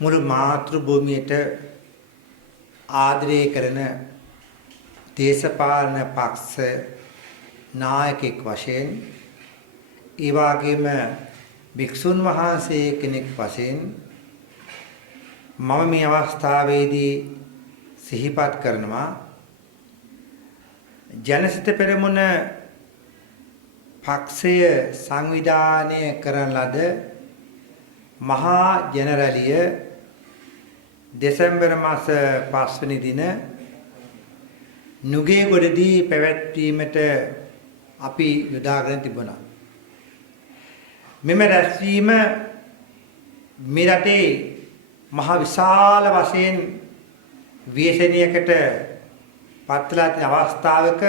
මුළු මාතෘ භූමියට ආදරය කරන දේශපාලන පක්ෂ නායකෙක් වශයෙන් ඒ වගේම භික්ෂුන් වහන්සේ කෙනෙක් වශයෙන් මම මේ අවස්ථාවේදී සිහිපත් කරනවා ජනසිත පෙරමුණ පක්ෂය සංවිධානය කරන ලද මහා ජනරැලිය දෙසැම්බර් මාස 5 වෙනි දින නුගේගොඩදී පැවැත්වීමට අපි යොදාගෙන තිබුණා. මෙම රැස්වීම මේ රටේ මහ විශාල වශයෙන් ව්‍යසනයකට පත්වලා තියෙන අවස්ථාවක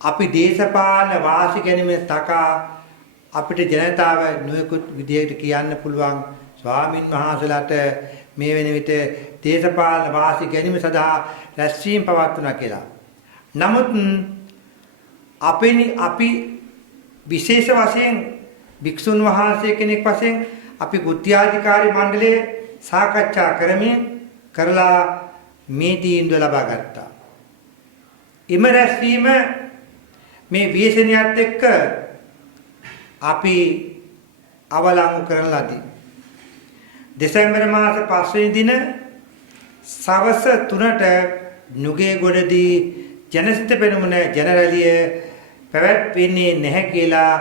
අපි දේශපාලන වාසි ගැනීම තකා අපිට ජනතාව නොයෙකුත් විදිහකට කියන්න පුළුවන් ස්වාමින් වහන්සේලාට මේ වෙන විට දේශපාලන වාසි ගැනීම සඳහා රැස්වීම පවත්වනවා කියලා. නමුත් අපි විශේෂ වශයෙන් භික්ෂුන් වහන්සේ කෙනෙක් වශයෙන් අපි ගුත්‍යාධිකාරී මණ්ඩලයේ සාකච්ඡා කරලා මේ තීන්දුව ලබා ගත්තා. එම රැස්වීම මේ ව්‍යසනයත් එක්ක අපි අවලංගු කරන ලදී. දෙසැම්බර් මාස 5 වෙනි දින සවස් 3ට නුගේගොඩදී ජනසිත පෙරමුණ ජනරැලිය පැවැත්වෙන්නේ නැහැ කියලා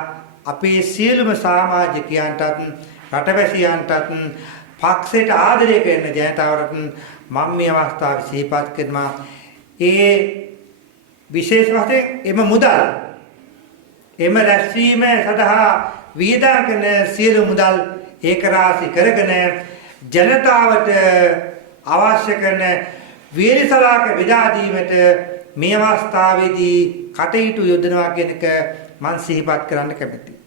අපේ සියලුම සමාජිකයන්ටත් රටවැසියන්ටත් පක්ෂයට ආදරය කරන ජනතාවට මම මේ අවස්ථාවේ සිහිපත් කරනවා. ඒ විශේෂ වශයෙන් එම රැස්වීම සඳහා වියදම් කරන සියලු මුදල් ඒකරාශී කරගෙන ජනතාවට අවශ්‍ය කරන වේලිසලාක බෙදා දීමට මේ අවස්ථාවේදී කටයුතු යොදනවා කියන එක මම සිහිපත් කරන්න කැමැතියි.